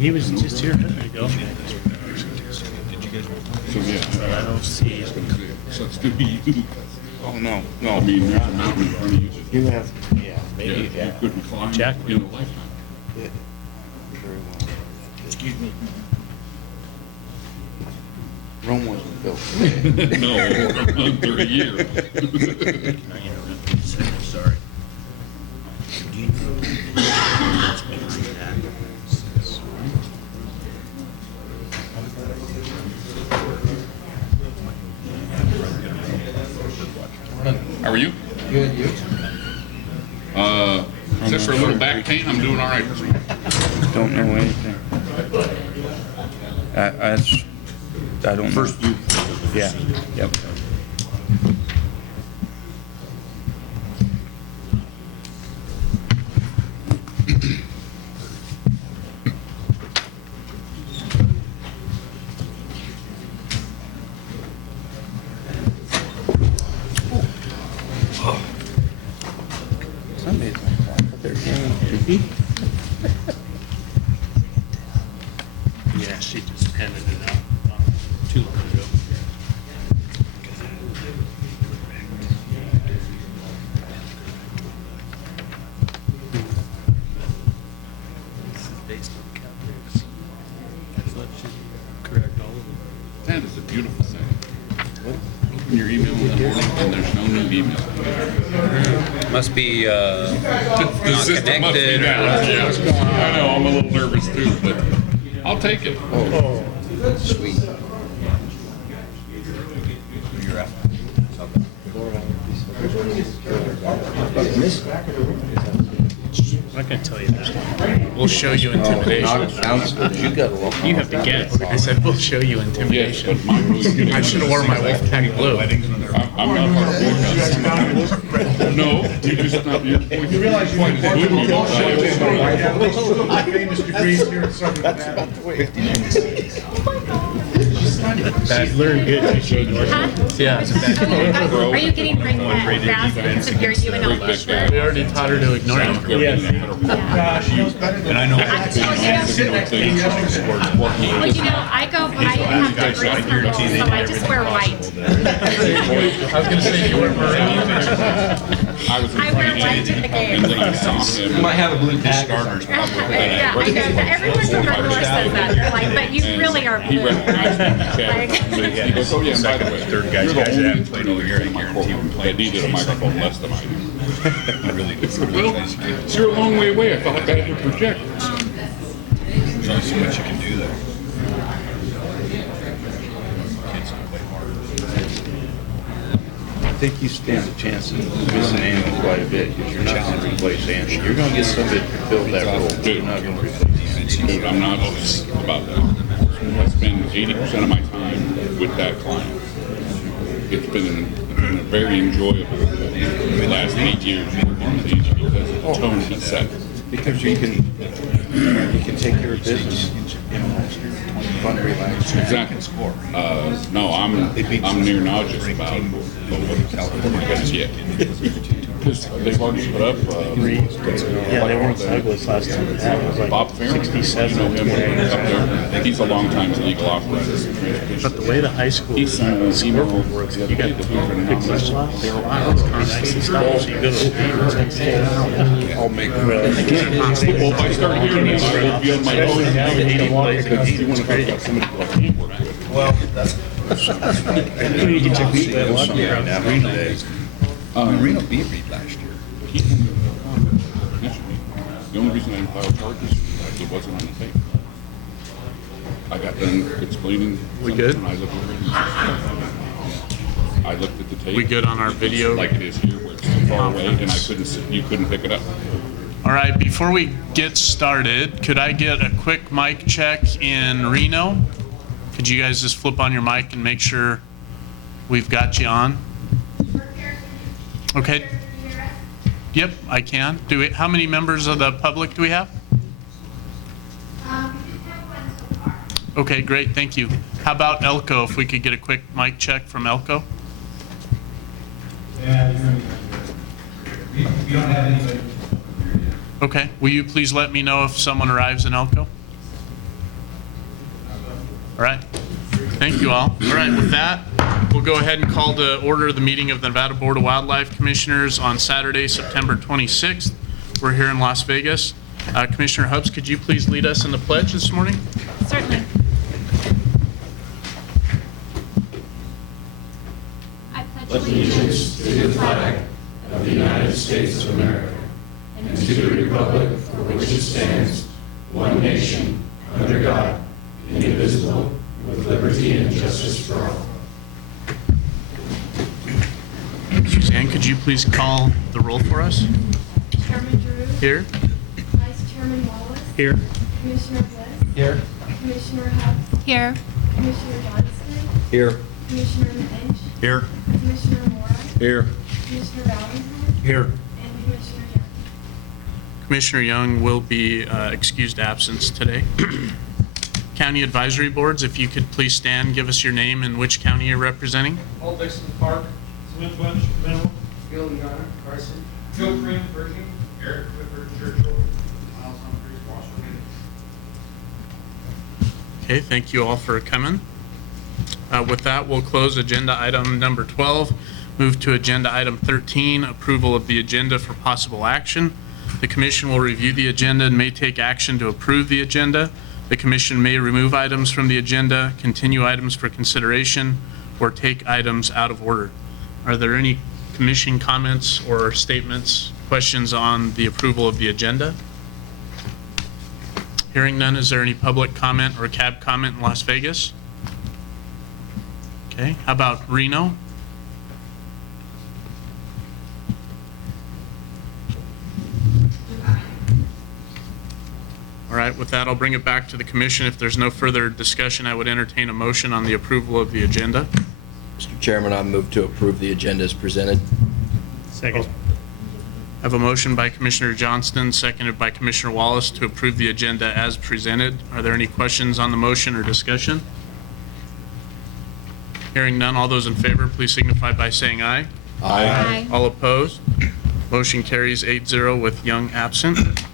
He was just here a minute ago. So yeah, But I don't see. so it's gonna be you. Oh, no, I no. mean, there's a mountain in front of you that You have, yeah, yeah, maybe, you yeah. couldn't climb Jack. in a lifetime. Very well. Excuse me. Rome wasn't built today. No, under a year. Can I interrupt you a second? Sorry. Do you know what's behind that? How are you? Good, you? Except for a little back pain, I'm doing all right. Don't know anything. I don't know. First you. Yeah, yep. Somebody's like that. They're game. Yeah, she just handed it out too long ago. This is based on calculus. Let you correct all of them. That is a beautiful thing. Open your email in the morning and there's no new email. Must be not The system must be connected. down. Yeah. I know, I'm a little nervous too, but I'll take it. Oh, sweet. You're out. I'm not gonna tell you that. We'll show you intimidation. You got a lot. You have to guess. I said, we'll show you Yes, intimidation. but mine was getting. I should have worn my Wolfpack blue. I'm not part of Wolfpack. No, you just not, you realize you want to do Famous degrees here in Southern Nevada. She's learned good. Yeah. Are you getting ring fast because of your UNL? We already taught her to ignore you. And I know. Well, you know, I have the green circle, so I just wear white. I was gonna say you were maroon. I was in I wear front of white to the and game. then I saw him. Might have a blue pack. Yeah, I know. Everyone from my door says that. They're like, but you really are He blue. recognized me in the chat. Like- He goes, oh yeah, and by the way, third guy's you're the guys only haven't played over here, I in my guarantee courtroom will that needed a microphone less than I do. Really good. Well, you're a long way away. I thought I had to project. There's only so much you can do there. Kids can play hard. I think you stand a chance of missing Andy quite a bit because you're not going to replace Andy. You're going to get somebody to fill that role. You're not going to replace Andy. But I'm not about that. I spend 80% of my time with that client. It's been a very enjoyable the last 8 years working with Andy because of the tone he set. Because you can take care of business. Fun, relaxed. Exactly. No, I'm near nauseous about what we're gonna get. Because they've already put up. Yeah, they weren't Douglas last time. That was like Bob Farron, 67. you know him up there. He's a longtime legal operator. But the way the high school He sent an email scoreboard works, you got the big questions. Wow, it's nice and stuff. So you go to the I'll make Well, if I start hearing this, I'll be on my own. You want to talk about somebody who I can't work with. Well, that's. You can check the Marino beat Reed last year. The only reason I didn't file charges is it wasn't on the tape. I got done explaining. We good? something, and I looked at the tape. We good on our video? Like it is here, where it's too far away, and you couldn't pick it up. All right, before we get started, could I get a quick mic check in Reno? Could you guys just flip on your mic and make sure we've got you on? Okay. Yep, I can. How many members of the public do we have? Okay, great, thank you. How about Elko, if we could get a quick mic check from Elko? We don't have anybody. Okay, will you please let me know if someone arrives in Elko? All right. Thank you all. All right, with that, we'll go ahead and call to order the meeting of the Nevada Board of Wildlife Commissioners on Saturday, September 26th. We're here in Las Vegas. Commissioner Hubbs, could you please lead us in the pledge this morning? Certainly. I pledge allegiance to the flag of the United States of America and to the republic for which it stands, one nation, under God, indivisible, with liberty and justice for all. Suzanne, could you please call the roll for us? Chairman Drew. Here. Vice Chairman Wallace. Here. Commissioner Bliss. Here. Commissioner Hubbs. Here. Commissioner Johnston. Here. Commissioner Lynch. Here. Commissioner Mora. Here. Commissioner Valentine. Here. And Commissioner Young. Commissioner Young will be excused absence today. County advisory boards, if you could please stand, and give us your name and which county you're representing. Paul Dixon Park, Smith Bunch, Mineral. Bill Young, Carson. Joe Green, Virgin. Eric Clifford, Churchill. Miles Humphries, Washington. Okay, thank you all for coming. With that, we'll close agenda item number 12. Move to agenda item 13, approval of the agenda for possible action. The commission will review the agenda and may take action to approve the agenda. The commission may remove items from the agenda, continue items for consideration, or take items out of order. Are there any commission comments or statements, questions on the approval of the agenda? Hearing none, is there any public comment or cab comment in Las Vegas? Okay, how about Reno? All right, with that, I'll bring it back to the commission. If there's no further discussion, I would entertain a motion on the approval of the agenda. Mr. Chairman, I move to approve the agenda as presented. Second. I have a motion by Commissioner Johnston, seconded by Commissioner Wallace to approve the agenda as presented. Are there any questions on the motion or discussion? Hearing none, all those in favor, please signify by saying aye. Aye. All opposed? Motion carries 8-0 with Young absent.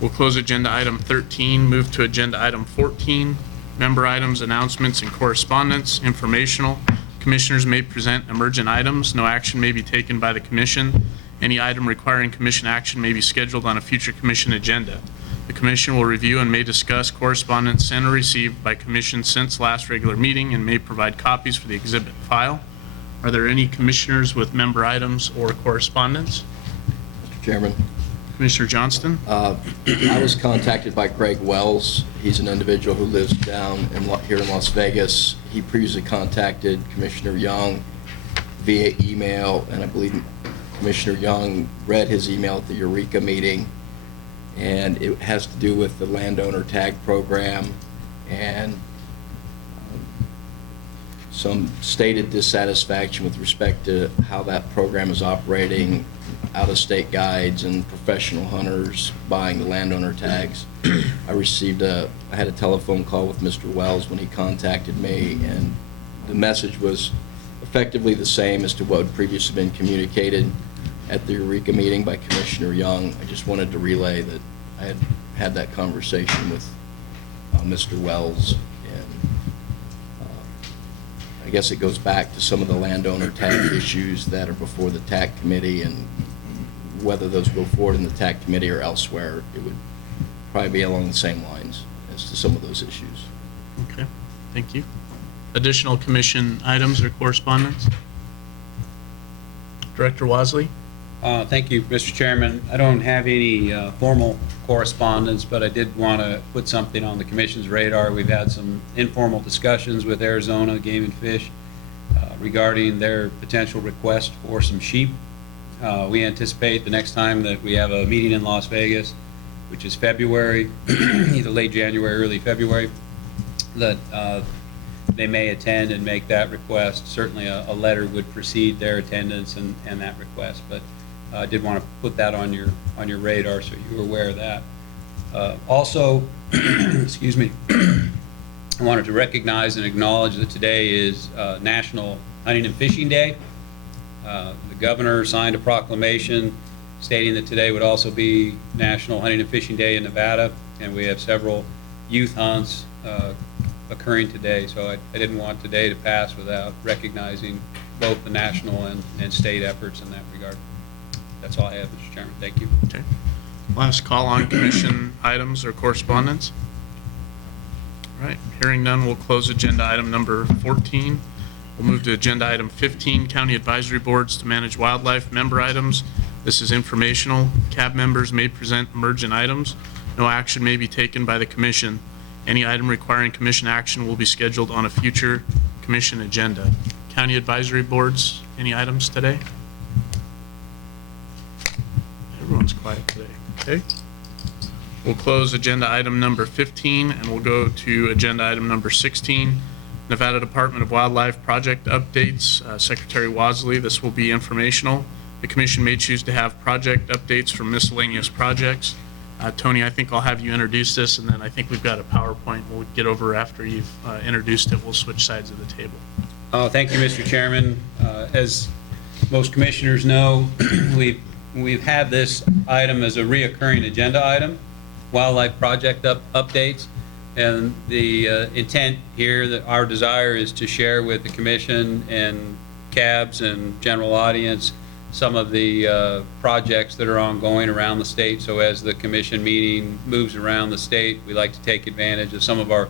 We'll close agenda item 13, move to agenda item 14, member items, announcements, and correspondence, informational. Commissioners may present emergent items. No action may be taken by the commission. Any item requiring commission action may be scheduled on a future commission agenda. The commission will review and may discuss correspondence sent or received by commission since last regular meeting and may provide copies for the exhibit file. Are there any commissioners with member items or correspondence? Mr. Chairman. Commissioner Johnston? I was contacted by Greg Wells. He's an individual who lives down here in Las Vegas. He previously contacted Commissioner Young via email, and I believe Commissioner Young read his email at the Eureka meeting, and it has to do with the landowner tag program and some stated dissatisfaction with respect to how that program is operating, out-of-state guides and professional hunters buying the landowner tags. I had a telephone call with Mr. Wells when he contacted me, and the message was effectively the same as to what had previously been communicated at the Eureka meeting by Commissioner Young. I just wanted to relay that I had had that conversation with Mr. Wells, and I guess it goes back to some of the landowner tag issues that are before the TAC committee, and whether those go forward in the TAC committee or elsewhere, it would probably be along the same lines as to some of those issues. Okay, thank you. Additional commission items or correspondence? Director Wasley? Thank you, Mr. Chairman. I don't have any formal correspondence, but I did want to put something on the commission's radar. We've had some informal discussions with Arizona Game and Fish regarding their potential request for some sheep. We anticipate the next time that we have a meeting in Las Vegas, which is February, either late January, early February, that they may attend and make that request. Certainly a letter would precede their attendance and that request, but I did want to put that on your radar so you were aware of that. Also, excuse me, I wanted to recognize and acknowledge that today is National Hunting and Fishing Day. The governor signed a proclamation stating that today would also be National Hunting and Fishing Day in Nevada, and we have several youth hunts occurring today. So I didn't want today to pass without recognizing both the national and state efforts in that regard. That's all I have, Mr. Chairman. Thank you. Okay. Last call on commission items or correspondence. All right, hearing none, we'll close agenda item number 14. We'll move to agenda item 15, county advisory boards to manage wildlife member items. This is informational. CAB members may present emergent items. No action may be taken by the commission. Any item requiring commission action will be scheduled on a future commission agenda. County advisory boards, any items today? Everyone's quiet today. Okay. We'll close agenda item number 15 and we'll go to agenda item number 16, Nevada Department of Wildlife project updates. Secretary Wasley, this will be informational. The commission may choose to have project updates from miscellaneous projects. Tony, I think I'll have you introduce this, and then I think we've got a PowerPoint we'll get over after you've introduced it. We'll switch sides of the table. Thank you, Mr. Chairman. As most commissioners know, we've had this item as a reoccurring agenda item, wildlife project updates. And the intent here, that our desire is to share with the commission and CABs and general audience some of the projects that are ongoing around the state. So as the commission meeting moves around the state, we like to take advantage of some of our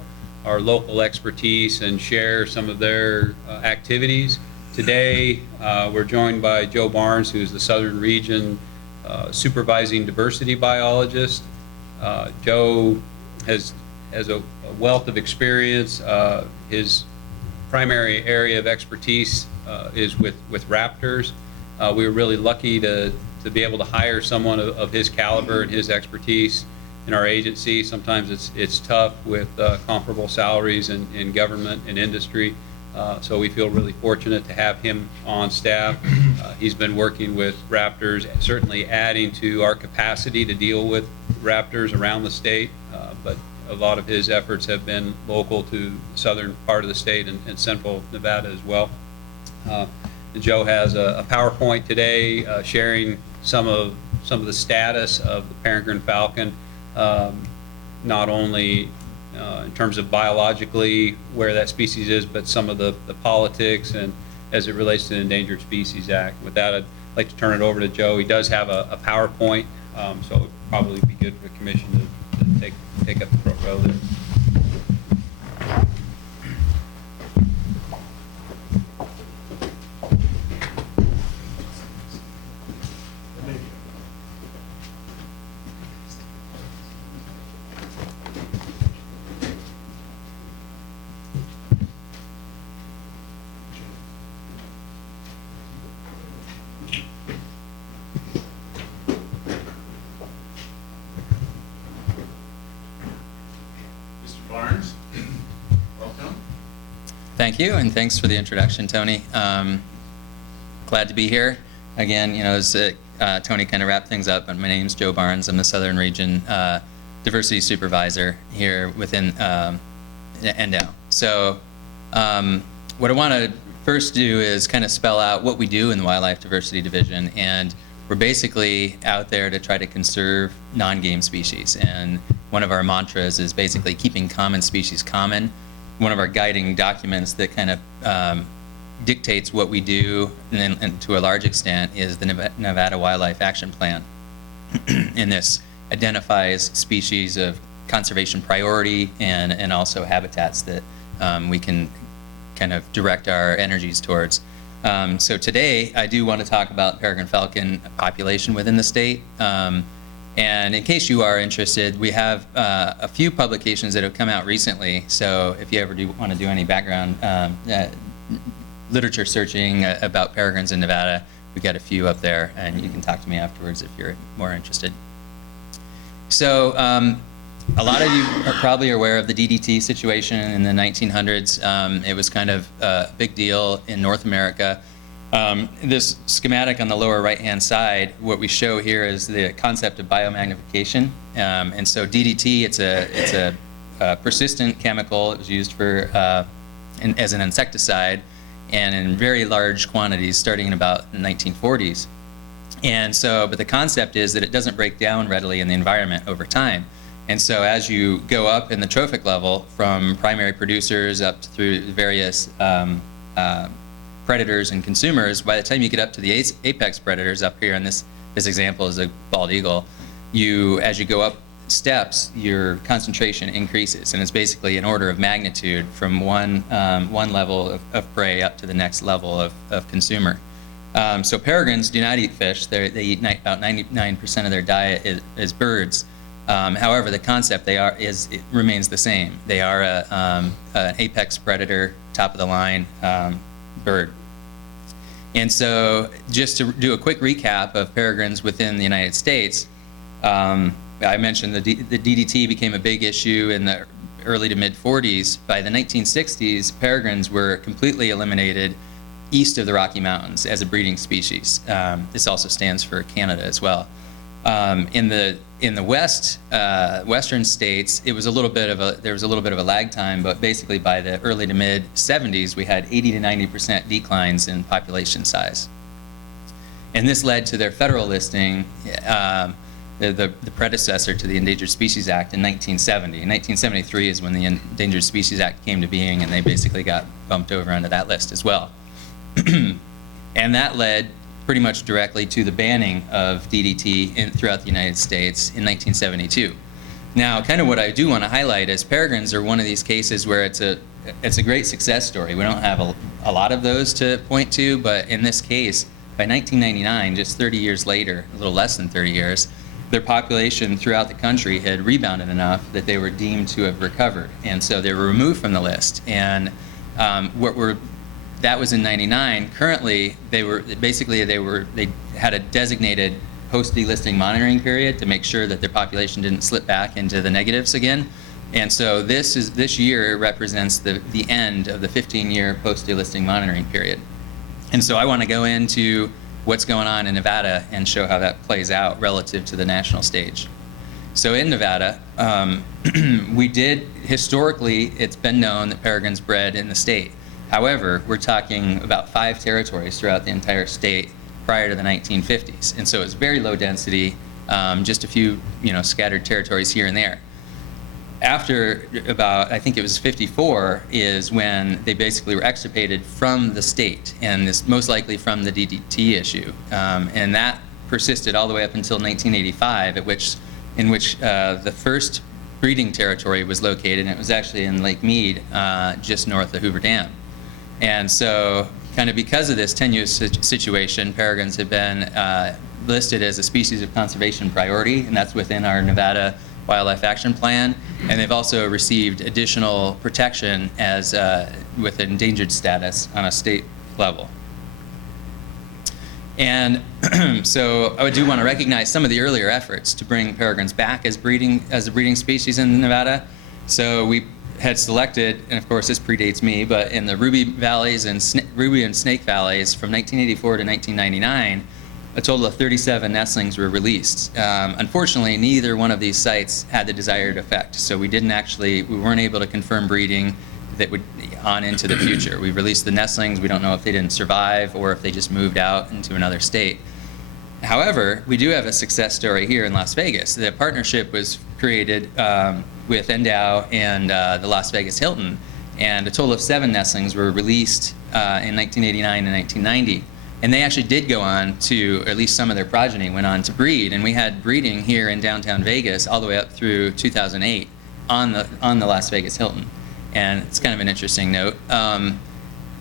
local expertise and share some of their activities. Today, we're joined by Joe Barnes, who's the Southern Region supervising diversity biologist. Joe has a wealth of experience. His primary area of expertise is with raptors. We were really lucky to be able to hire someone of his caliber and his expertise in our agency. Sometimes it's tough with comparable salaries in government and industry. So we feel really fortunate to have him on staff. He's been working with raptors, certainly adding to our capacity to deal with raptors around the state, but a lot of his efforts have been local to the southern part of the state and central Nevada as well. Joe has a PowerPoint today sharing some of the status of the peregrine falcon, not only in terms of biologically where that species is, but some of the politics and as it relates to the Endangered Species Act. With that, I'd like to turn it over to Joe. He does have a PowerPoint, so it would probably be good for the commission to take up the front row there. Thank you, and thanks for the introduction, Tony. Glad to be here. Again, as Tony kind of wrapped things up, but my name's Joe Barnes. I'm the Southern Region Diversity Supervisor here within NDOW. So what I want to first do is kind of spell out what we do in the Wildlife Diversity Division, and we're basically out there to try to conserve non-game species. And one of our mantras is basically keeping common species common. One of our guiding documents that kind of dictates what we do, and to a large extent, is the Nevada Wildlife Action Plan. And this identifies species of conservation priority and also habitats that we can kind of direct our energies towards. So today, I do want to talk about peregrine falcon population within the state. And in case you are interested, we have a few publications that have come out recently. So if you ever do want to do any background literature searching about peregrines in Nevada, we've got a few up there, and you can talk to me afterwards if you're more interested. So a lot of you are probably aware of the DDT situation in the 1900s. It was kind of a big deal in North America. This schematic on the lower right-hand side, what we show here is the concept of biomagnification. And so DDT, it's a persistent chemical. It was used for as an insecticide, and in very large quantities, starting in about the 1940s. And so, but the concept is that it doesn't break down readily in the environment over time. And so as you go up in the trophic level from primary producers up through various predators and consumers, by the time you get up to the apex predators up here, and this example is a bald eagle, as you go up steps, your concentration increases, and it's basically an order of magnitude from one level of prey up to the next level of consumer. So peregrines do not eat fish. They eat about 99% of their diet is birds. However, the concept it remains the same. They are an apex predator, top of the line bird. And so, just to do a quick recap of peregrines within the United States, I mentioned the DDT became a big issue in the early to mid 40s. By the 1960s, peregrines were completely eliminated east of the Rocky Mountains as a breeding species. This also stands for Canada as well. In the western states, there was a little bit of a lag time, but basically by the early to mid 70s, we had 80 to 90% declines in population size, and this led to their federal listing, the predecessor to the Endangered Species Act in 1970. In 1973 is when the Endangered Species Act came to being, and they basically got bumped over onto that list as well. And that led pretty much directly to the banning of DDT throughout the United States in 1972. Now, kind of what I do want to highlight is peregrines are one of these cases where it's a great success story. We don't have a lot of those to point to, but in this case, by 1999, just 30 years later, a little less than 30 years, their population throughout the country had rebounded enough that they were deemed to have recovered, and so they were removed from the list. And that was in '99. Currently, they had a designated post-delisting monitoring period to make sure that their population didn't slip back into the negatives again. And so this year represents the end of the 15-year post-delisting monitoring period. And so I want to go into what's going on in Nevada and show how that plays out relative to the national stage. So in Nevada, historically, it's been known that peregrines bred in the state. However, we're talking about 5 territories throughout the entire state prior to the 1950s. And so it's very low density, just a few scattered territories here and there. After about, I think it was 54, is when they basically were extirpated from the state, and this most likely from the DDT issue. And that persisted all the way up until 1985, in which the first breeding territory was located, and it was actually in Lake Mead, just north of Hoover Dam. And so, kind of because of this tenuous situation, peregrines have been listed as a species of conservation priority, and that's within our Nevada Wildlife Action Plan. And they've also received additional protection as with endangered status on a state level. And so I do want to recognize some of the earlier efforts to bring peregrines back as a breeding species in Nevada. So we had selected, and of course this predates me, but in the Ruby Valleys and Ruby and Snake Valleys from 1984 to 1999, a total of 37 nestlings were released. Unfortunately, neither one of these sites had the desired effect, so we weren't able to confirm breeding that would on into the future. We released the nestlings. We don't know if they didn't survive or if they just moved out into another state. However, we do have a success story here in Las Vegas. The partnership was created with Endow and the Las Vegas Hilton, and a total of 7 nestlings were released in 1989 and 1990. And they actually did go on to, or at least some of their progeny went on to breed, and we had breeding here in downtown Vegas all the way up through 2008 on the Las Vegas Hilton. And it's kind of an interesting note.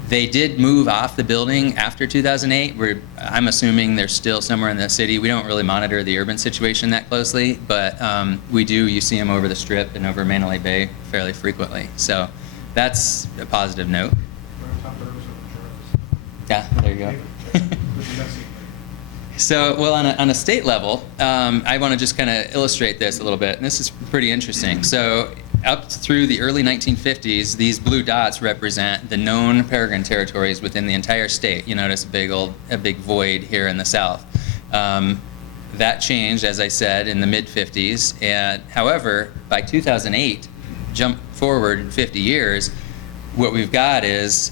They did move off the building after 2008. I'm assuming they're still somewhere in the city. We don't really monitor the urban situation that closely, but you see them over the Strip and over Mandalay Bay fairly frequently. So that's a positive note. Yeah, there you go. So, well, on a state level, I want to just kind of illustrate this a little bit, and this is pretty interesting. So, up through the early 1950s, these blue dots represent the known peregrine territories within the entire state. You notice a big void here in the south. That changed, as I said, in the mid-50s. And however, by 2008, jump forward 50 years, what we've got is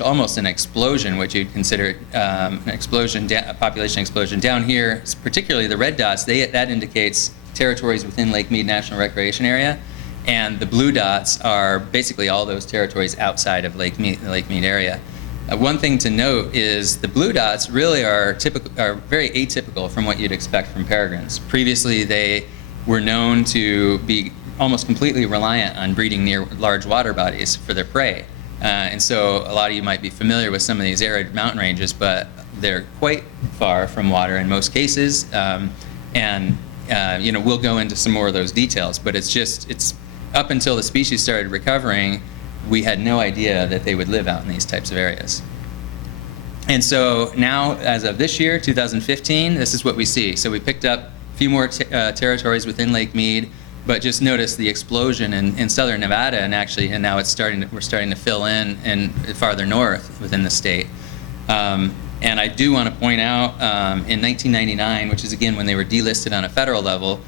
almost an explosion, what you'd consider a population explosion. Down here, particularly the red dots, that indicates territories within Lake Mead National Recreation Area, and the blue dots are basically all those territories outside of Lake Mead area. One thing to note is the blue dots really are very atypical from what you'd expect from peregrines. Previously, they were known to be almost completely reliant on breeding near large water bodies for their prey. And so a lot of you might be familiar with some of these arid mountain ranges, but they're quite far from water in most cases. We'll go into some more of those details, but it's up until the species started recovering, we had no idea that they would live out in these types of areas. And so now, as of this year, 2015, this is what we see. So we picked up a few more territories within Lake Mead, but just notice the explosion in southern Nevada, and now we're starting to fill in farther north within the state. And I do want to point out, in 1999, which is again when they were delisted on a federal level,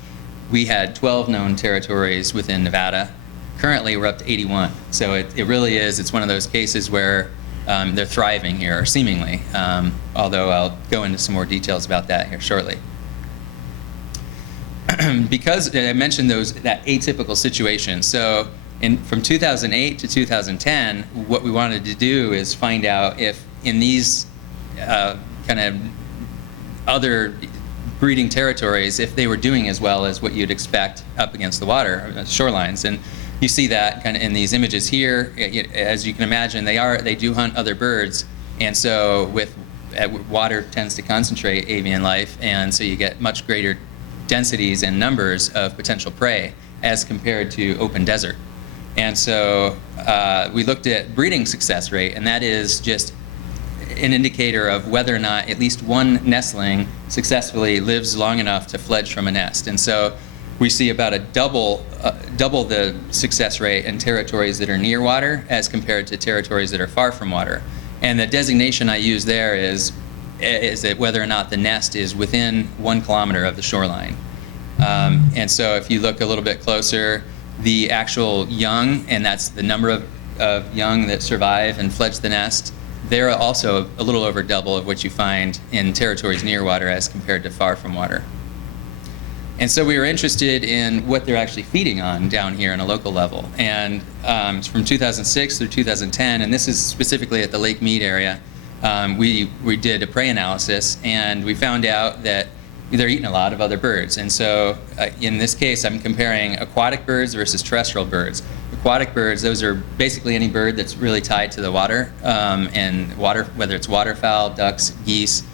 we had 12 known territories within Nevada. Currently, we're up to 81. So it really is, it's one of those cases where they're thriving here, seemingly, although I'll go into some more details about that here shortly. Because I mentioned that atypical situation, so from 2008 to 2010, what we wanted to do is find out if in these kind of other breeding territories, if they were doing as well as what you'd expect up against the water, shorelines. And you see that kind of in these images here. As you can imagine, they do hunt other birds, and so water tends to concentrate avian life, and so you get much greater densities and numbers of potential prey as compared to open desert. And so we looked at breeding success rate, and that is just an indicator of whether or not at least one nestling successfully lives long enough to fledge from a nest. And so we see about double the success rate in territories that are near water as compared to territories that are far from water. And the designation I use there is that whether or not the nest is within 1 kilometer of the shoreline. And so if you look a little bit closer, the actual young, and that's the number of young that survive and fledge the nest, they're also a little over double of what you find in territories near water as compared to far from water. And so we were interested in what they're actually feeding on down here on a local level. And from 2006 through 2010, and this is specifically at the Lake Mead area, we did a prey analysis, and we found out that they're eating a lot of other birds. And so in this case, I'm comparing aquatic birds versus terrestrial birds. Aquatic birds, those are basically any bird that's really tied to the water, and water, whether it's waterfowl, ducks, geese,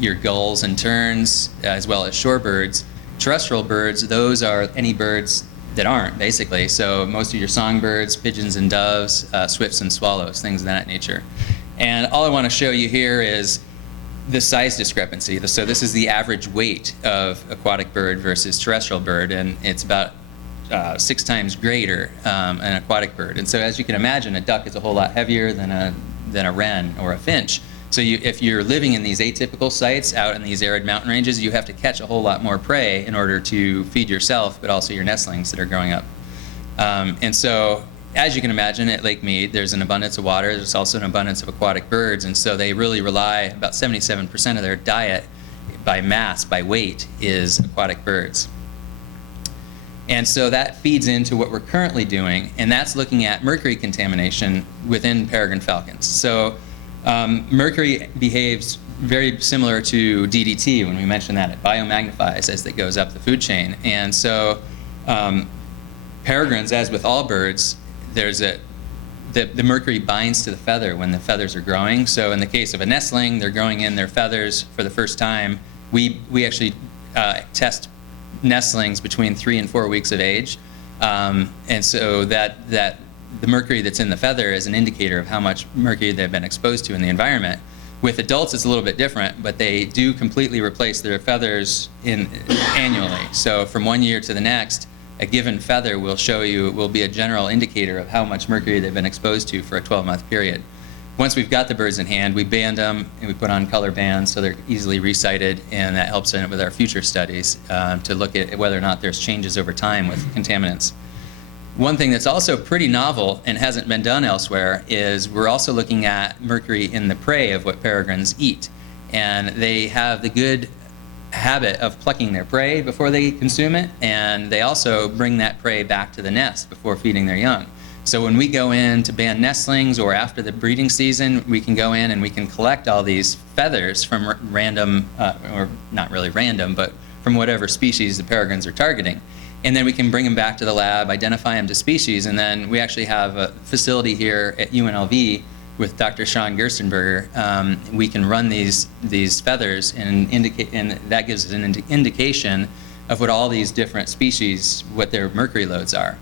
your gulls and terns, as well as shorebirds. Terrestrial birds, those are any birds that aren't, basically. So most of your songbirds, pigeons and doves, swifts and swallows, things of that nature. And all I want to show you here is the size discrepancy. So this is the average weight of aquatic bird versus terrestrial bird, and it's about 6 times greater an aquatic bird. And so as you can imagine, a duck is a whole lot heavier than a wren or a finch. So if you're living in these atypical sites out in these arid mountain ranges, you have to catch a whole lot more prey in order to feed yourself, but also your nestlings that are growing up. And so, as you can imagine, at Lake Mead, there's an abundance of water. There's also an abundance of aquatic birds, and so they really rely, about 77% of their diet by mass, by weight, is aquatic birds. And so that feeds into what we're currently doing, and that's looking at mercury contamination within peregrine falcons. So mercury behaves very similar to DDT when we mention that. It biomagnifies as it goes up the food chain. And so peregrines, as with all birds, the mercury binds to the feather when the feathers are growing. So in the case of a nestling, they're growing in their feathers for the first time. We actually test nestlings between 3 and 4 weeks of age. And so that the mercury that's in the feather is an indicator of how much mercury they've been exposed to in the environment. With adults, it's a little bit different, but they do completely replace their feathers annually. So from 1 year to the next, a given feather will be a general indicator of how much mercury they've been exposed to for a 12-month period. Once we've got the birds in hand, we band them and we put on color bands so they're easily resighted, and that helps in it with our future studies to look at whether or not there's changes over time with contaminants. One thing that's also pretty novel and hasn't been done elsewhere is we're also looking at mercury in the prey of what peregrines eat. And they have the good habit of plucking their prey before they consume it, and they also bring that prey back to the nest before feeding their young. So when we go in to ban nestlings or after the breeding season, we can go in and we can collect all these feathers from random, or not really random, but from whatever species the peregrines are targeting. And then we can bring them back to the lab, identify them to species, and then we actually have a facility here at UNLV with Dr. Sean Gerstenberger. We can run these feathers and indicate, and that gives us an indication of what all these different species, what their mercury loads are.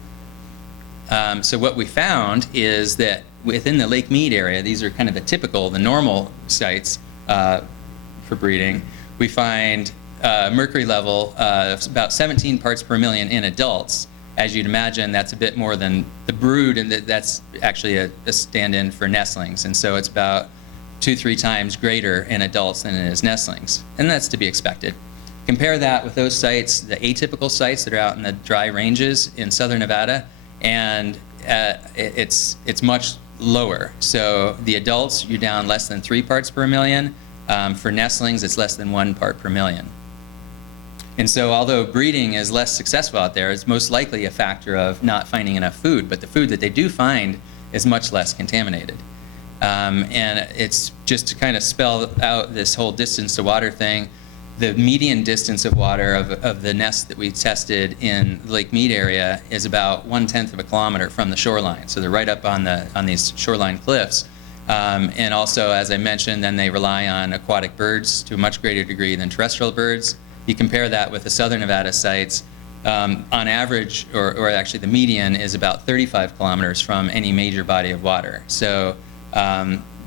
So what we found is that within the Lake Mead area, these are kind of the normal sites for breeding, we find mercury level of about 17 parts per million in adults. As you'd imagine, that's a bit more than the brood, and that's actually a stand-in for nestlings. And so it's about 2-3 times greater in adults than it is nestlings. And that's to be expected. Compare that with those sites, the atypical sites that are out in the dry ranges in southern Nevada, and it's much lower. So the adults, you're down less than 3 parts per million. For nestlings, it's less than 1 part per million. And so although breeding is less successful out there, it's most likely a factor of not finding enough food, but the food that they do find is much less contaminated. And it's just to kind of spell out this whole distance to water thing. The median distance of water of the nests that we tested in the Lake Mead area is about 1/10 of a kilometer from the shoreline. So they're right up on these shoreline cliffs. And also, as I mentioned, then they rely on aquatic birds to a much greater degree than terrestrial birds. You compare that with the southern Nevada sites, on average, or actually the median is about 35 kilometers from any major body of water. So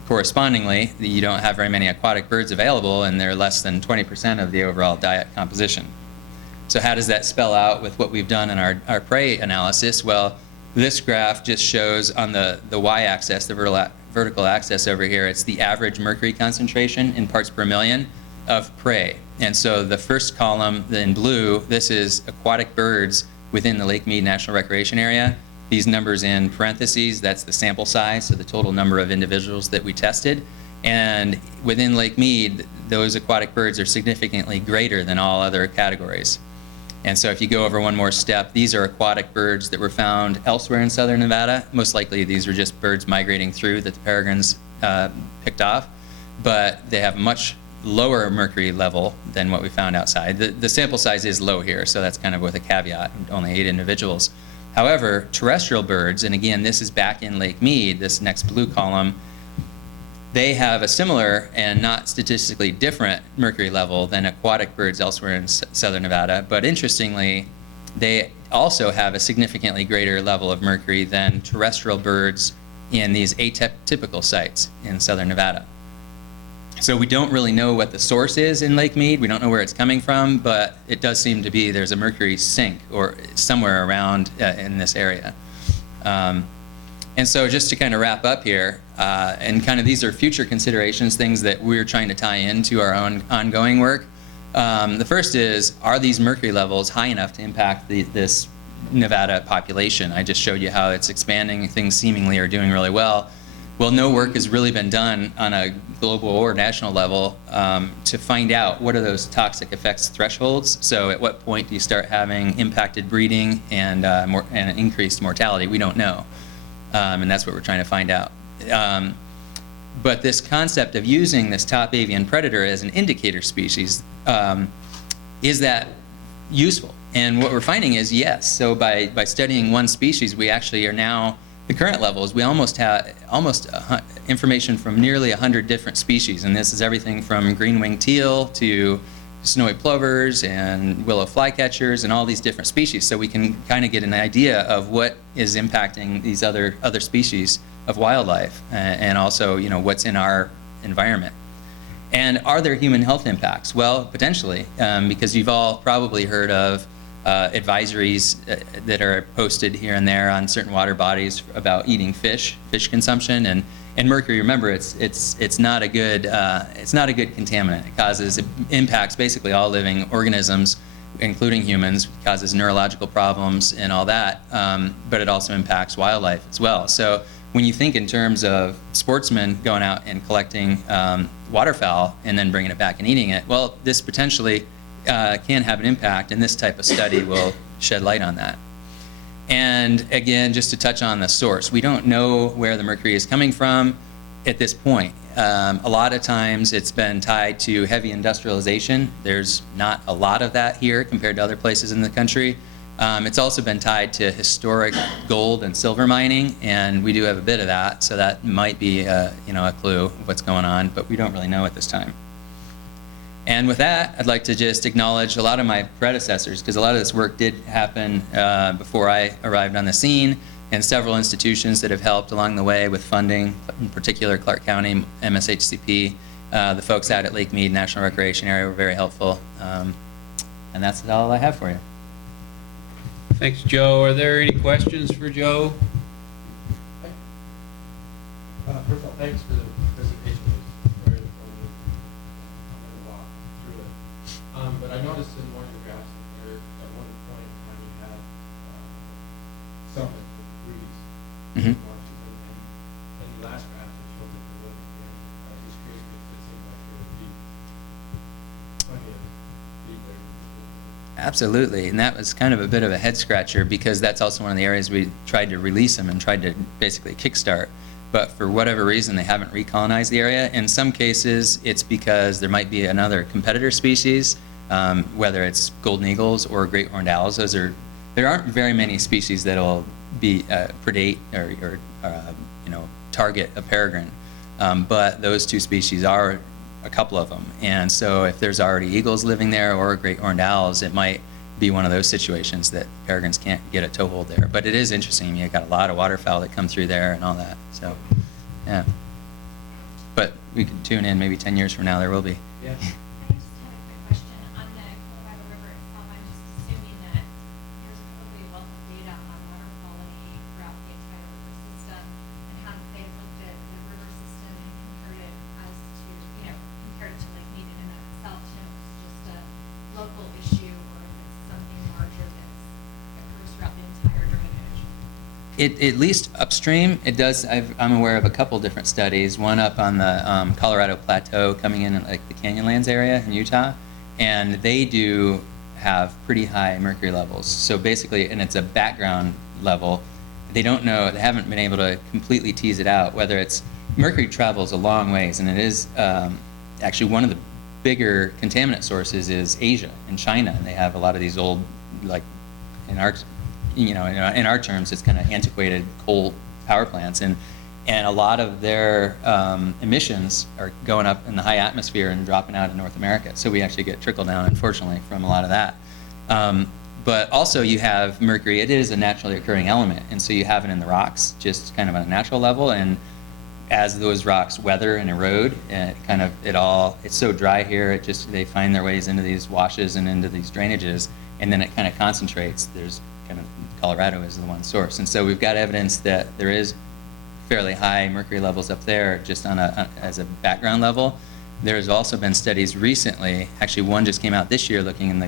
correspondingly, you don't have very many aquatic birds available, and they're less than 20% of the overall diet composition. So how does that spell out with what we've done in our prey analysis? Well, this graph just shows on the y-axis, the vertical axis over here, it's the average mercury concentration in parts per million of prey. And so the first column in blue, this is aquatic birds within the Lake Mead National Recreation Area. These numbers in parentheses, that's the sample size, so the total number of individuals that we tested. And within Lake Mead, those aquatic birds are significantly greater than all other categories. And so if you go over one more step, these are aquatic birds that were found elsewhere in southern Nevada. Most likely these were just birds migrating through that the peregrines picked off, but they have much lower mercury level than what we found outside. The sample size is low here, so that's kind of with a caveat, only 8 individuals. However, terrestrial birds, and again, this is back in Lake Mead, this next blue column, they have a similar and not statistically different mercury level than aquatic birds elsewhere in southern Nevada, but interestingly, they also have a significantly greater level of mercury than terrestrial birds in these atypical sites in southern Nevada. So we don't really know what the source is in Lake Mead. We don't know where it's coming from, but it does seem to be there's a mercury sink or somewhere around in this area. And so just to kind of wrap up here, and kind of these are future considerations, things that we're trying to tie into our own ongoing work. The first is, are these mercury levels high enough to impact this Nevada population? I just showed you how it's expanding, things seemingly are doing really well. Well, no work has really been done on a global or national level to find out what are those toxic effects thresholds. So at what point do you start having impacted breeding and increased mortality? We don't know. And that's what we're trying to find out. But this concept of using this top avian predator as an indicator species, is that useful? And what we're finding is yes. So by studying one species, we actually are now, the current levels, we almost have information from nearly 100 different species. And this is everything from green-winged teal to snowy plovers and willow flycatchers and all these different species. So we can kind of get an idea of what is impacting these other species of wildlife and also, you know, what's in our environment. And are there human health impacts? Well, potentially, because you've all probably heard of advisories that are posted here and there on certain water bodies about eating fish consumption, and mercury. Remember, it's not a good contaminant. It impacts basically all living organisms, including humans. It causes neurological problems and all that, but it also impacts wildlife as well. So when you think in terms of sportsmen going out and collecting waterfowl and then bringing it back and eating it, well, this potentially can have an impact, and this type of study will shed light on that. And again, just to touch on the source, we don't know where the mercury is coming from at this point. A lot of times it's been tied to heavy industrialization. There's not a lot of that here compared to other places in the country. It's also been tied to historic gold and silver mining, and we do have a bit of that, so that might be a clue of what's going on, but we don't really know at this time. And with that, I'd like to just acknowledge a lot of my predecessors, because a lot of this work did happen before I arrived on the scene, and several institutions that have helped along the way with funding, in particular Clark County, MSHCP, the folks out at Lake Mead National Recreation Area were very helpful. And that's all I have for you. Thanks, Joe. Are there any questions for Joe? First of all, thanks for the presentation. It was very informative. I'm going to walk through it. But I noticed in one of your graphs that there, at one point in time, you had summit with degrees in Washington, and the last graph it showed that there wasn't any. I was just curious because it seemed like there would be plenty of deep there. Absolutely, and that was kind of a bit of a head scratcher, because that's also one of the areas we tried to release them and tried to basically kickstart. But for whatever reason, they haven't recolonized the area. In some cases, it's because there might be another competitor species, whether it's golden eagles or great horned owls. There aren't very many species that'll be predate or target a peregrine, but those two species are a couple of them. And so if there's already eagles living there or great horned owls, it might be one of those situations that peregrines can't get a toehold there. But it is interesting. You've got a lot of waterfowl that come through there and all that. So, yeah. But we can tune in maybe 10 years from now, there will be. Yeah. I just had a quick question. On the Colorado River itself, I'm just assuming that there's probably a wealth of data on water quality throughout the entire river system, and how they've looked at the river system and compared it compared it to Lake Mead in and of itself, to know if it's just a local issue or if it's something larger that occurs throughout the entire drainage. At least upstream, it does. I'm aware of a couple different studies. One up on the Colorado Plateau, coming in like the Canyonlands area in Utah, and they do have pretty high mercury levels. So basically, and it's a background level. They don't know. They haven't been able to completely tease it out. Whether it's mercury travels a long ways, and it is actually one of the bigger contaminant sources is Asia and China, and they have a lot of these old, like in our terms, it's kind of antiquated coal power plants, and a lot of their emissions are going up in the high atmosphere and dropping out in North America. So we actually get trickle down, unfortunately, from a lot of that. But also you have mercury. It is a naturally occurring element, and so you have it in the rocks, just kind of on a natural level. And as those rocks weather and erode, it's so dry here. They find their ways into these washes and into these drainages, and then it kind of concentrates. Colorado is the one source, and so we've got evidence that there is fairly high mercury levels up there, just as a background level. There's also been studies recently. Actually, one just came out this year, looking in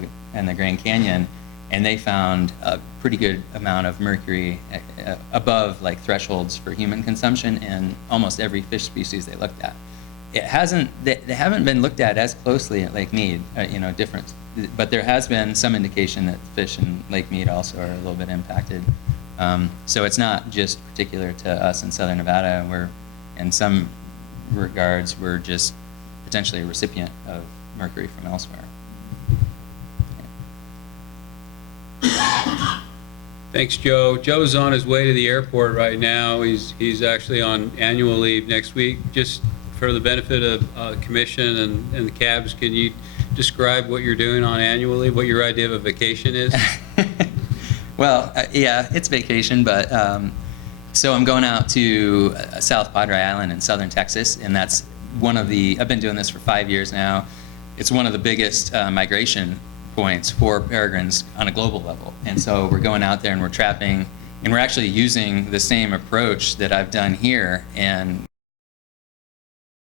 the Grand Canyon, and they found a pretty good amount of mercury above like thresholds for human consumption in almost every fish species they looked at. They haven't been looked at as closely at Lake Mead, different. But there has been some indication that fish in Lake Mead also are a little bit impacted. So it's not just particular to us in Southern Nevada. In some regards, we're just potentially a recipient of mercury from elsewhere. Thanks, Joe. Joe's on his way to the airport right now. He's actually on annual leave next week. Just for the benefit of commission and the cabs, can you describe what you're doing on annual leave, what your idea of a vacation is? Well, yeah, it's vacation, but so I'm going out to South Padre Island in southern Texas, and that's I've been doing this for 5 years now. It's one of the biggest migration points for peregrines on a global level. And so we're going out there and we're trapping, and we're actually using the same approach that I've done here, and